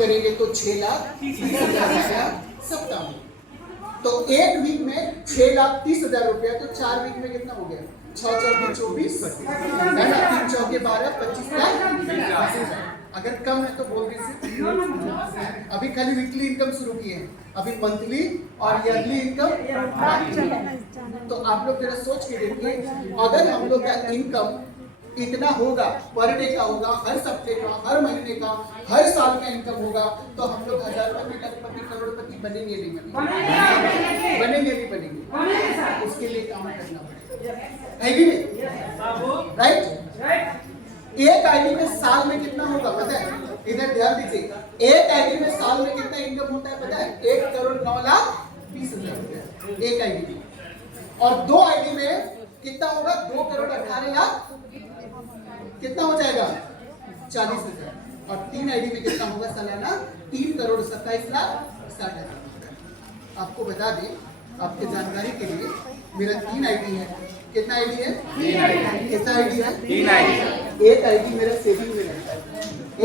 करेंगे तो 6,30,000 सप्ताह में। तो एक वीक में 6,30,000 रुपया, तो 4 वीक में कितना हो गया? 6 चौके 24 है ना, 3 चौके 12, 25,000। अगर कम है तो बोल दीजिए। अभी खाली वीकली इनकम शुरू की है, अभी मंथली और ईयरली इनकम। तो आप लोग जरा सोच के देखिए, अगर हम लोग का इनकम इतना होगा, पर डे का होगा, हर हफ्ते का, हर महीने का, हर साल का इनकम होगा, तो हम लोग हजारपति, लखपति, करोड़पति बनेंगे नहीं बनेंगे नहीं बनेंगे। उसके लिए काम करना पड़ेगा, है कि नहीं? राइट। एक आईडी में साल में कितना होगा पता है? इधर ध्यान दीजिए, एक आईडी में साल में कितना इनकम होता है पता है? 1,09,20,000 रुपया एक आईडी में। और 2 आईडी में कितना होगा? 2,18,00,000 कितना हो जाएगा? 40,000। और 3 आईडी में कितना होगा सालाना? 3,27,60,000। आपको बता दें, आपके जानकारी के लिए, मेरा 3 आईडी है। कितना आईडी है? 3 आईडी। कितना आईडी है? 3 आईडी। एक आईडी मेरा सेविंग में रहता है।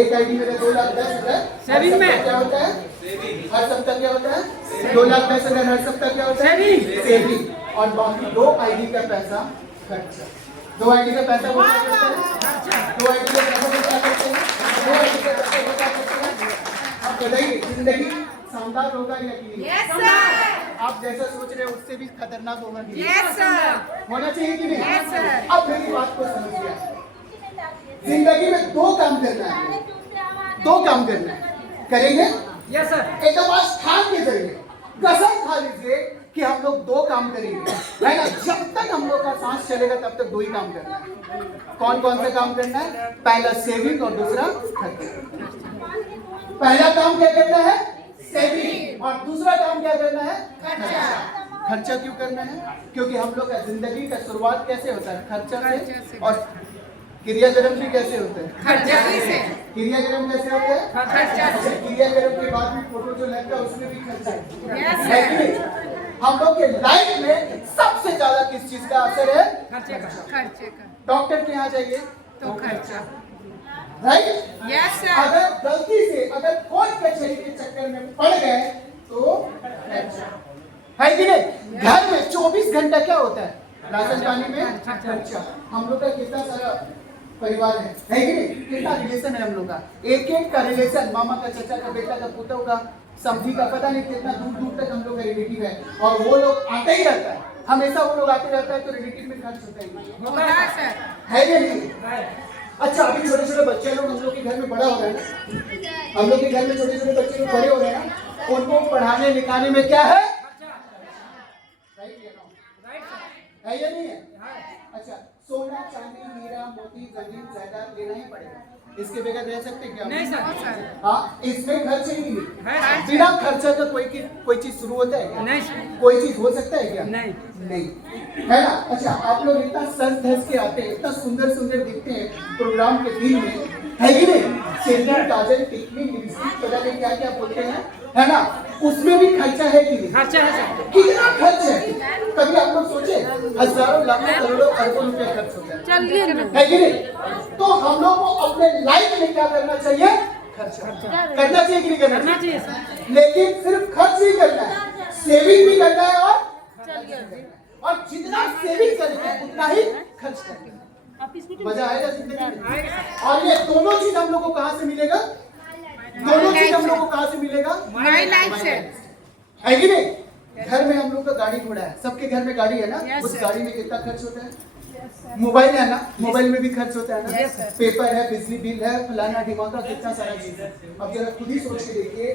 एक आईडी मेरा 2,10,000 सेविंग में क्या होता है? हर सप्ताह क्या होता है? 2,10,000 हर सप्ताह क्या होता है? सेविंग। और बाकी 2 आईडी का पैसा खर्चा। 2 आईडी का पैसा वो क्या करते हैं? 2 आईडी का पैसा वो क्या करते हैं? 2 आईडी का पैसा वो क्या करते हैं? आप बताइए, जिंदगी शानदार होगा या नहीं? Yes sir. आप जैसा सोच रहे हैं उससे भी खतरनाक होगा नहीं? Yes sir. होना चाहिए कि नहीं? Yes sir. अब मेरी बात को समझिए, जिंदगी में 2 काम करना है, 2 काम करना है, करेंगे? Yes sir. एकदम आज ठान के करेंगे, कसम खा लीजिए कि हम लोग 2 काम करेंगे, है ना? जब तक हम लोग का सांस चलेगा तब तक 2 ही काम करना है। कौन कौन सा काम करना है? पहला सेविंग और दूसरा खर्चा। पहला काम क्या करना है? सेविंग। और दूसरा काम क्या करना है? खर्चा। खर्चा क्यों करना है? क्योंकि हम लोग का जिंदगी का शुरुआत कैसे होता है? खर्चा से। और क्रियाक्रम भी कैसे होते हैं? खर्चा से। क्रियाक्रम कैसे होते हैं? खर्चा से। क्रियाक्रम के बाद में फोटो जो लगता है उसमें भी खर्चा है। यस है कि नहीं? हम लोग के लाइफ में सबसे ज्यादा किस चीज का असर है? खर्चे का। खर्चे का डॉक्टर के यहाँ जाइए तो खर्चा। राइट। Yes sir. अगर गलती से अगर कोर्ट कचहरी के चक्कर में पड़ गए तो खर्चा है कि नहीं? घर में 24 घंटा क्या होता है? राशन पानी में खर्चा। हम लोग का कितना सारा परिवार है कि नहीं? कितना रिलेशन है हम लोग का? एक एक का रिलेशन, मामा का, चाचा का, बेटा का, पुतौ का, समझी का, पता नहीं कितना दूर दूर तक हम लोग का रिलेटिव है। और वो लोग आते ही रहता है, हमेशा वो लोग आते रहता है, तो रिलेटिव में खर्च होता होता सर। है कि नहीं? अच्छा, अभी छोटे छोटे बच्चे लोग हम लोग के घर में बड़ा हो रहे हैं ना, हम लोग के घर में छोटे छोटे बच्चे लोग बड़े हो रहे हैं ना, उनको पढ़ाने लिखाने में क्या है? है या नहीं है? अच्छा, सोना, चांदी, हीरा, मोती, जमीन, जायदाद लेना ही पड़ेगा, इसके बगैर रह सकते क्या? नहीं सर। हाँ, इसमें खर्च ही नहीं है। है। बिना खर्चा का कोई चीज शुरू होता है क्या? नहीं। कोई चीज हो सकता है क्या? नहीं। नहीं, है ना? अच्छा, आप लोग इतना सज धज के आते हैं, इतना सुंदर सुंदर दिखते हैं प्रोग्राम के दिन में, है कि नहीं? सिंदूर, काजल, टिकली, लिपस्टिक, पता नहीं क्या क्या बोलते हैं, है ना? उसमें भी खर्चा है कि नहीं? खर्चा है सर। कितना खर्च है? कभी आप लोग सोचे? हजारों, लाखों, करोड़ों, अरबों रुपए खर्च होता है, है कि नहीं? तो हम लोग को अपने लाइफ में क्या करना चाहिए? खर्चा करना चाहिए कि नहीं करना चाहिए सर? लेकिन सिर्फ खर्च नहीं करना है, सेविंग भी करना है और जितना सेविंग करेंगे उतना ही खर्च करेंगे। मजा आएगा जिंदगी में। और ये दोनों चीज हम लोग को कहाँ से मिलेगा? दोनों चीज हम लोग को कहाँ से मिलेगा? माय लाइफ से। है कि नहीं? घर में हम लोग का गाड़ी घोड़ा है, सबके घर में गाड़ी है ना? उस गाड़ी में कितना खर्च होता है? मोबाइल है ना, मोबाइल में भी खर्च होता है ना? पेपर है, बिजली बिल है, फलाना ढिमाका, कितना सारा चीज है। अब जरा खुद ही सोच के देखिए,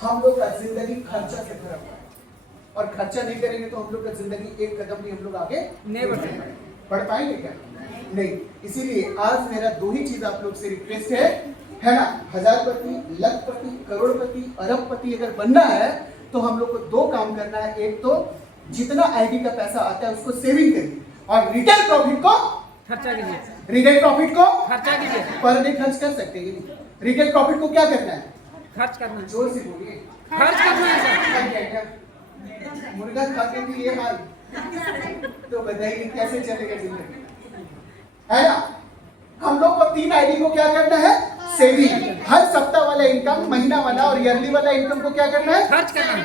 हम लोग का जिंदगी खर्चा से भरा हुआ है, और खर्चा नहीं करेंगे तो हम लोग का जिंदगी एक कदम भी हम लोग आगे नहीं बढ़ पाएंगे क्या? नहीं। इसीलिए आज मेरा 2 ही चीज आप लोग से रिक्वेस्ट है ना? हजारपति, लखपति, करोड़पति, अरबपति अगर बनना है तो हम लोग को 2 काम करना है। एक तो जितना आईडी का पैसा आता है उसको सेविंग करिए, और रिटेल प्रॉफिट को खर्चा कीजिए। रिटेल प्रॉफिट को खर्चा कीजिए। पर डे खर्च कर सकते हैं। रिटेल प्रॉफिट को क्या करना है? खर्च करना है। जोर से बोलिए। खर्च करना है सर। मुर्गा खा के भी ये हाल, तो बताइए कैसे चलेगा जिंदगी, है ना? हम लोग को 3 आईडी को क्या करना है? सेविंग, हर सप्ताह वाला इनकम, महीना वाला और ईयरली वाला इनकम को क्या करना है? खर्च करना है।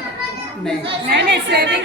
नहीं, नहीं सेविंग